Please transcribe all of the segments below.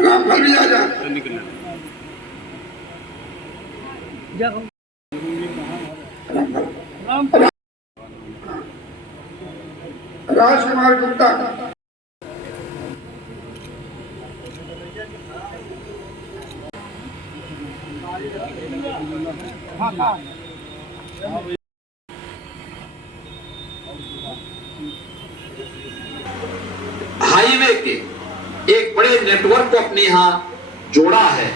रामफल भी आ जा राजकुमार गुप्ता हाईवे के एक बड़े नेटवर्क को अपने यहाँ जोड़ा है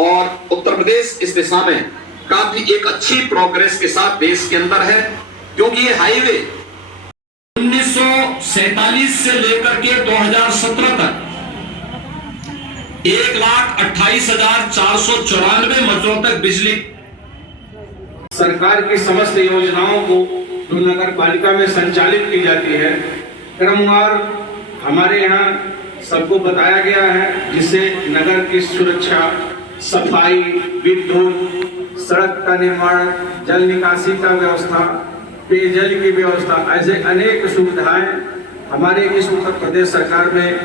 और उत्तर प्रदेश इस दिशा में काफी एक अच्छी प्रोग्रेस के साथ देश के अंदर है, क्योंकि ये हाईवे 1947 से लेकर के 2017 तक 1,28,494 मजदूरों तक बिजली। सरकार की समस्त योजनाओं को जो नगर पालिका में संचालित की जाती है क्रमवार हमारे यहाँ सबको बताया गया है, जिससे नगर की सुरक्षा, सफाई, विद्युत, सड़क का निर्माण, जल निकासी का व्यवस्था, पेयजल की व्यवस्था, ऐसे अनेक सुविधाएं हमारे इस उत्तर प्रदेश सरकार में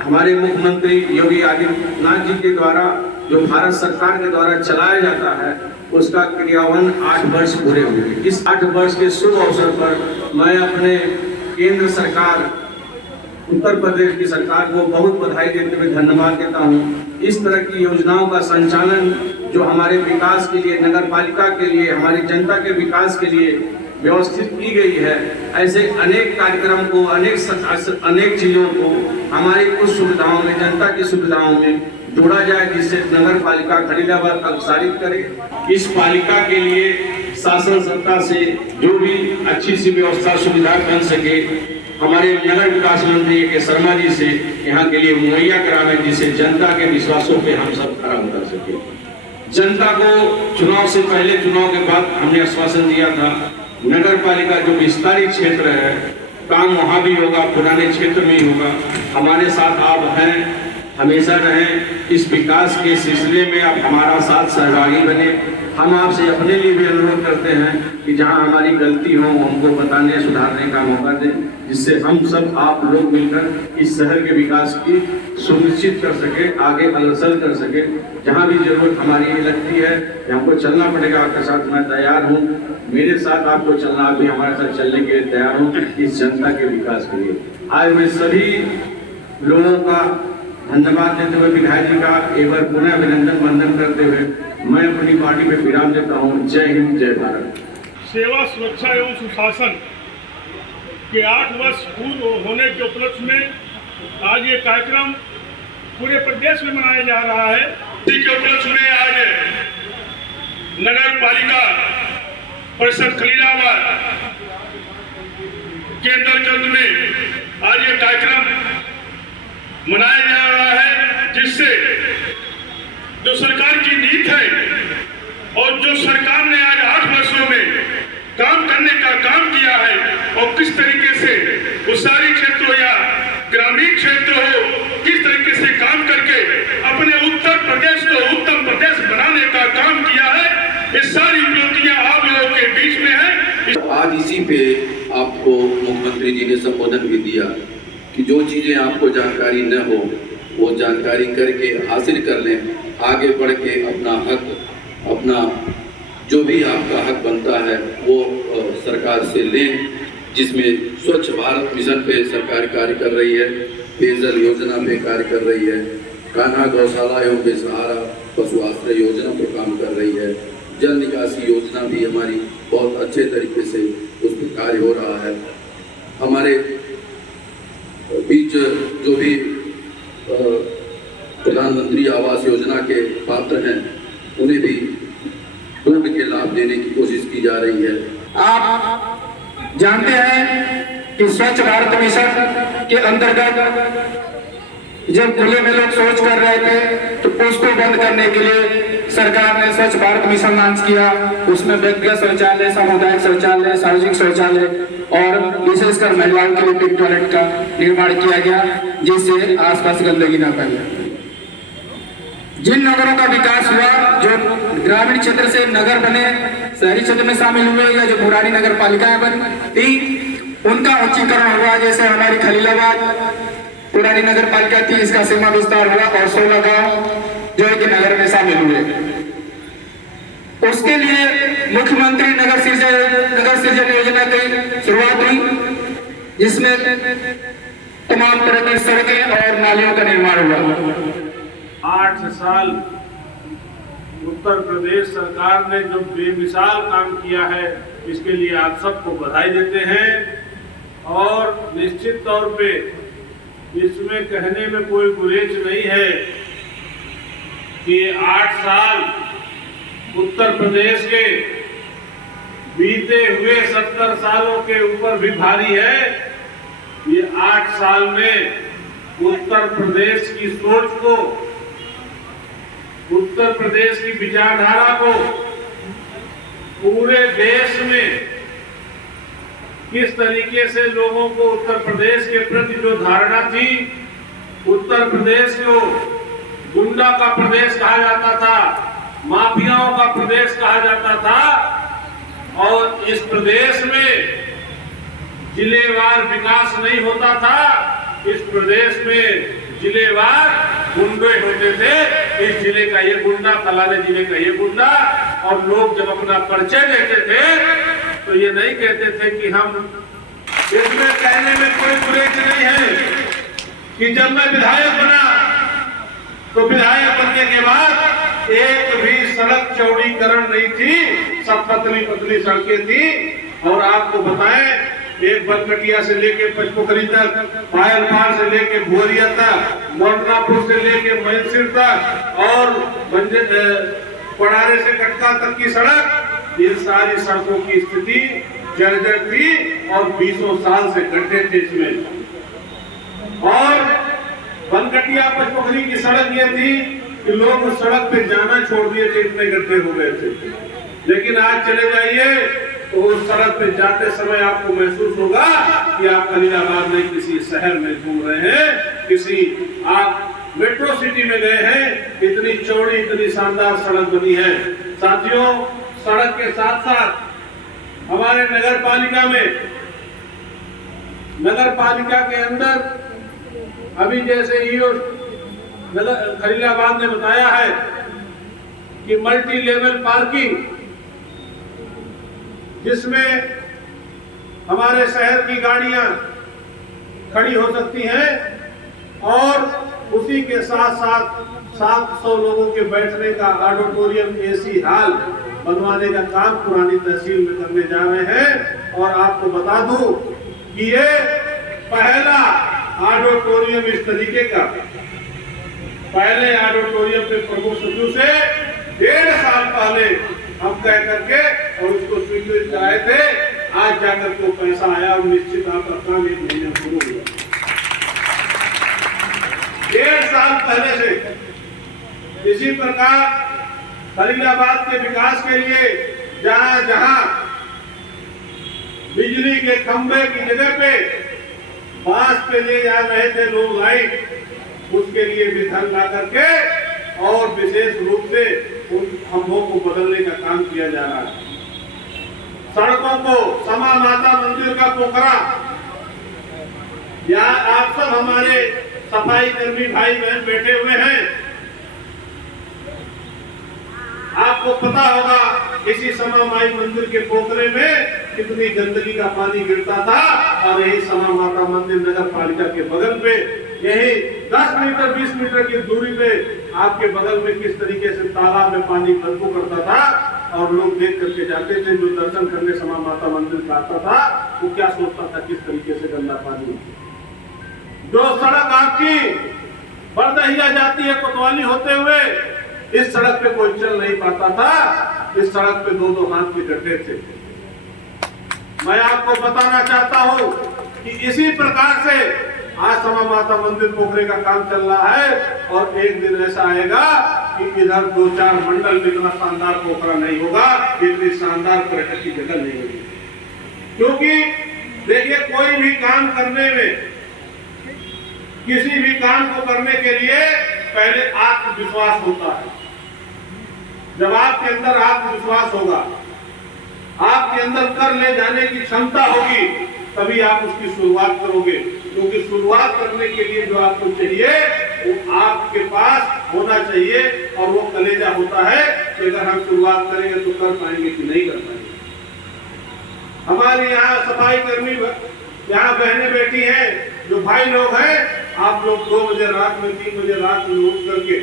हमारे मुख्यमंत्री योगी आदित्यनाथ जी के द्वारा जो भारत सरकार के द्वारा चलाया जाता है उसका क्रियान्वयन 8 वर्ष पूरे हुए। इस 8 वर्ष के शुभ अवसर पर मैं अपने केंद्र सरकार उत्तर प्रदेश की सरकार को बहुत बधाई देते हुए धन्यवाद देता हूँ। इस तरह की योजनाओं का संचालन जो हमारे विकास के लिए, नगर पालिका के लिए, हमारी जनता के विकास के लिए व्यवस्थित की गई है, ऐसे अनेक कार्यक्रम को, अनेक चीजों को हमारी कुछ सुविधाओं में, जनता की सुविधाओं में जोड़ा जाए, जिससे नगर पालिका खड़ी लेवल अग्रसरित करे। इस पालिका के लिए शासन सत्ता से जो भी अच्छी सी व्यवस्था सुविधा बन सके, हमारे नगर विकास मंत्री के शर्मा जी से यहाँ के लिए मुहैया करावे, जिससे जनता के विश्वासों पे हम सब खरा उतर सके। जनता को चुनाव से पहले, चुनाव के बाद हमने आश्वासन दिया था नगर पालिका जो विस्तारित क्षेत्र है काम वहाँ भी होगा, पुराने क्षेत्र में ही होगा। हमारे साथ आप हैं, हमेशा रहें, इस विकास के सिलसिले में आप हमारा साथ सहभागी बने। हम आपसे अपने लिए भी अनुरोध करते हैं कि जहां हमारी गलती हो हमको बताने, सुधारने का मौका दें, जिससे हम सब आप लोग मिलकर इस शहर के विकास की सुनिश्चित कर सके, आगे अग्रसर कर सके। जहां भी जरूरत हमारी लगती है हमको चलना पड़ेगा, आपके साथ मैं तैयार हूँ, मेरे साथ आपको चलना, आप भी हमारे साथ चलने के लिए तैयार हूँ इस जनता के विकास के लिए। आज मैं सभी लोगों का धन्यवाद देते हुए, विधायक जी का एक बार पुनः अभिनंदन वंदन करते हुए मैं अपनी पार्टी पे विराम देता हूँ। जय हिंद, जय भारत। सेवा, सुरक्षा एवं सुशासन के 8 वर्ष पूर्ण होने के उपलक्ष्य में आज ये कार्यक्रम पूरे प्रदेश में मनाया जा रहा है। इसी के उपलक्ष्य में आज नगर पालिका परिषद खलीलाबाद के अंतर्गत में आज ये कार्यक्रम मनाया जा रहा है, जिससे जो सरकार की नीति है और जो सरकार ने आज 8 वर्षों में काम करने का काम किया है और किस तरीके से वो सारी क्षेत्रों या ग्रामीण क्षेत्र हो, किस तरीके से काम करके अपने उत्तर प्रदेश को उत्तम प्रदेश बनाने का काम किया है, ये सारी उपलब्धियां आप लोगों के बीच में है। आज इसी पे आपको मुख्यमंत्री जी ने संबोधन भी दिया कि जो चीजें आपको जानकारी न हो वो जानकारी करके हासिल कर लें, आगे बढ़ के अपना हक, अपना जो भी आपका हक बनता है वो सरकार से लें, जिसमें स्वच्छ भारत मिशन पे सरकार कार्य कर रही है, पेयजल योजना पे कार्य कर रही है, कान्हा गौशाला एवं बेसहारा पशु आश्रय योजना पे काम कर रही है, जल निकासी योजना भी हमारी बहुत अच्छे तरीके से उस पर कार्य हो रहा है। हमारे बीच जो भी प्रधानमंत्री आवास योजना के पात्र हैं उन्हें भी पूर्ण के लाभ देने की कोशिश की जा रही है। आप जानते हैं कि स्वच्छ भारत मिशन के अंतर्गत जब खुले में लोग शौच कर रहे थे तो उसको बंद करने के लिए सरकार ने स्वच्छ भारत मिशन लॉन्च किया। उसमें व्यक्तिगत शौचालय, सामुदायिक शौचालय, सार्वजनिक शौचालय और विशेषकर महिलाओं के लिए पिक टॉयलेट का निर्माण किया गया, जिससे आसपास गंदगी न फैले। जिन नगरों का विकास हुआ, जो ग्रामीण क्षेत्र से नगर बने, शहरी क्षेत्र में शामिल हुए या जो पुरानी नगर पालिकाएं बनी, उनका उच्चीकरण हुआ। जैसे हमारी खलीलाबाद पुरानी नगर पालिका थी, इसका सीमा विस्तार हुआ और 16 गांव जो है कि नगर में शामिल हुए। उसके लिए मुख्यमंत्री नगर सृजन योजना की शुरुआत हुई, जिसमें तमाम तरह की सड़कें और नालियों का निर्माण हुआ। 8 साल उत्तर प्रदेश सरकार ने जो बेमिसाल काम किया है, इसके लिए आप सबको बधाई देते हैं। और निश्चित तौर पे इसमें कहने में कोई गुरेज नहीं है कि 8 साल उत्तर प्रदेश के बीते हुए 70 सालों के ऊपर भी भारी है। ये 8 साल में उत्तर प्रदेश की सोच को, उत्तर प्रदेश की विचारधारा को पूरे देश में किस तरीके से लोगों को उत्तर प्रदेश के प्रति जो धारणा थी, उत्तर प्रदेश को गुंडा का प्रदेश कहा जाता था, माफियाओं का प्रदेश कहा जाता था और इस प्रदेश में जिलेवार विकास नहीं होता था। इस प्रदेश में जिलेवार गुंडे होते थे, इस जिले का ये गुंडा, फलाने जिले का ये गुंडा। और लोग जब अपना परिचय देते थे तो ये नहीं कहते थे कि हम, इसमें कहने में कोई गुरेज नहीं है कि जब मैं विधायक बना तो विधायक बनने के बाद एक भी सड़क चौड़ीकरण नहीं थी, सब पतली पतली सड़कें थी। और आपको बताएं, एक बनकटिया से लेके पचपोखरी तक, पायलपाल से लेके भुवरिया तक, मोटनापुर से लेके मैनसिर तक और पड़ारे से कटका तक की सड़क, ये सारी सड़कों की स्थिति जर्जर थी और 20 साल से गड्ढे थे इसमें। और बनकटिया पचपोखरी की सड़क ये थी कि लोग उस सड़क पे जाना छोड़ दिए थे, इतने गड्ढे हो गए थे। लेकिन आज चले जाइए तो उस सड़क पे जाते समय आपको महसूस होगा कि आप खलीलाबाद में किसी शहर में घूम रहे हैं, किसी आप मेट्रो सिटी में गए हैं। इतनी चौड़ी, इतनी शानदार सड़क बनी है। साथियों, सड़क के साथ साथ हमारे नगर पालिका में, नगर पालिका के अंदर अभी जैसे ईओ खलीलाबाद ने बताया है कि मल्टी लेवल पार्किंग, जिसमें हमारे शहर की गाड़ियां खड़ी हो सकती हैं और उसी के साथ साथ 700 लोगों के बैठने का ऑडिटोरियम, एसी हॉल बनवाने का काम पुरानी तहसील में करने जा रहे हैं। और आपको बता दूं कि ये पहला ऑडिटोरियम इस तरीके का, पहले ऑडिटोरियम पे प्रमुख सचिव से 1.5 साल पहले हम कह करके और उसको स्वीकृत कराए थे। आज जाकर के पैसा आया और निश्चित आपका काम 1 महीने शुरू हुआ। 1.5 साल पहले से। इसी प्रकार खलीलाबाद के विकास के लिए जहां जहां बिजली के खंभे की जगह पे बांस पे ले जा रहे थे लोग लाइट, उसके लिए भी धन ला करके और विशेष रूप से उन खंभों को बदलने का काम किया जा रहा है। सड़कों को, समा माता मंदिर का पोखरा, यहाँ आप सब हमारे सफाई कर्मी भाई बहन बैठे हुए हैं। आपको पता होगा इसी समा माई मंदिर के पोखरे में कितनी गंदगी का पानी गिरता था। और यही समा माता मंदिर नगर पालिका के बगल पे, यही 10 मीटर 20 मीटर की दूरी पे आपके बगल में किस तरीके से तालाब में पानी बदबू करता था और लोग देख करके जाते थे। जो दर्शन करने समा माता मंदिर का आता था वो क्या सोचता था किस तरीके से गंदा पानी। जो सड़क आपकी बरदहिया जाती है कोतवाली होते हुए, इस सड़क पे कोई चल नहीं पाता था। इस सड़क पे 2-2 हाथ के गड्ढे थे। मैं आपको बताना चाहता हूं कि इसी प्रकार से आज समा माता मंदिर पोखरे का काम चल रहा है और एक दिन ऐसा आएगा कि इधर 2-4 मंडल में इतना शानदार पोखरा नहीं होगा, इतनी शानदार पर्यटक की जगह नहीं होगी। क्योंकि देखिए, कोई भी काम करने में, किसी भी काम को करने के लिए पहले आत्मविश्वास होता है। जब आपके अंदर आत्मविश्वास होगा, आपके अंदर कर ले जाने की क्षमता होगी, तभी आप उसकी शुरुआत करोगे। क्योंकि शुरुआत करने के लिए जो आपको चाहिए वो आपके पास होना चाहिए, और वो कलेजा होता है कि अगर हम शुरुआत करेंगे तो कर पाएंगे कि नहीं कर पाएंगे। हमारे यहाँ सफाई कर्मी यहाँ बहनें बैठी हैं, जो भाई लोग हैं, आप लोग 2 बजे रात में, 3 बजे रात में उठ करके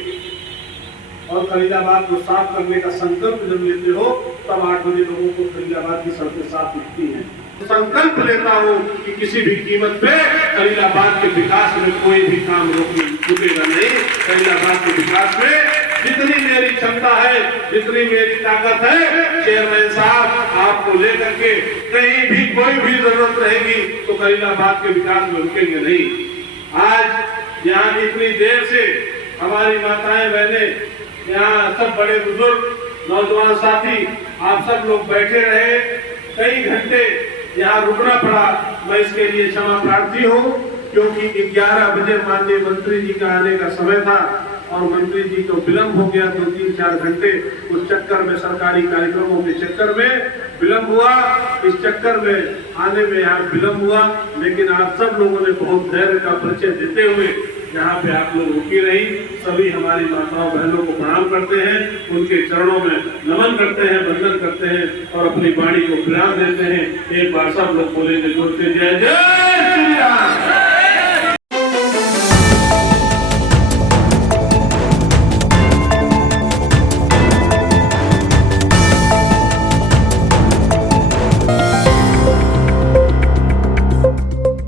और फरीदाबाद को साफ करने का संकल्प जब लेते हो, तब 8 बजे लोगों को फरीदाबाद की सड़कें साफ दिखती हैं। संकल्प लेता हूँ कि किसी भी कीमत पे फरीदाबाद के विकास में कोई भी काम रुकेगा नहीं। फरीदाबाद के विकास में जितनी मेरी क्षमता है, जितनी मेरी ताकत है, चेयरमैन साहब आपको लेकर के कहीं भी कोई भी जरूरत रहेगी तो फरीदाबाद के विकास में रुकेंगे नहीं। आज यहाँ इतनी देर से हमारी माताएं बहनें, यहाँ सब बड़े बुजुर्ग, नौजवान साथी, आप सब लोग बैठे रहे, कई घंटे यहाँ रुकना पड़ा। मैं इसके लिए क्षमा प्रार्थी हूँ, क्योंकि 11 बजे माननीय मंत्री जी का आने का समय था और मंत्री जी को विलंब हो गया, तो 3-4 घंटे उस चक्कर में, सरकारी कार्यक्रमों के चक्कर में विलंब हुआ। इस चक्कर में आने में यहाँ विलंब हुआ, लेकिन आप सब लोगों ने बहुत धैर्य का परिचय देते हुए यहाँ पे आप लोग रुकी रही। सभी हमारी माताओं बहनों को प्रणाम करते हैं, उनके चरणों में नमन करते हैं, वंदन करते हैं और अपनी वाणी को विराम देते हैं। एक बार सब लोग बोलेंगे जोर से जय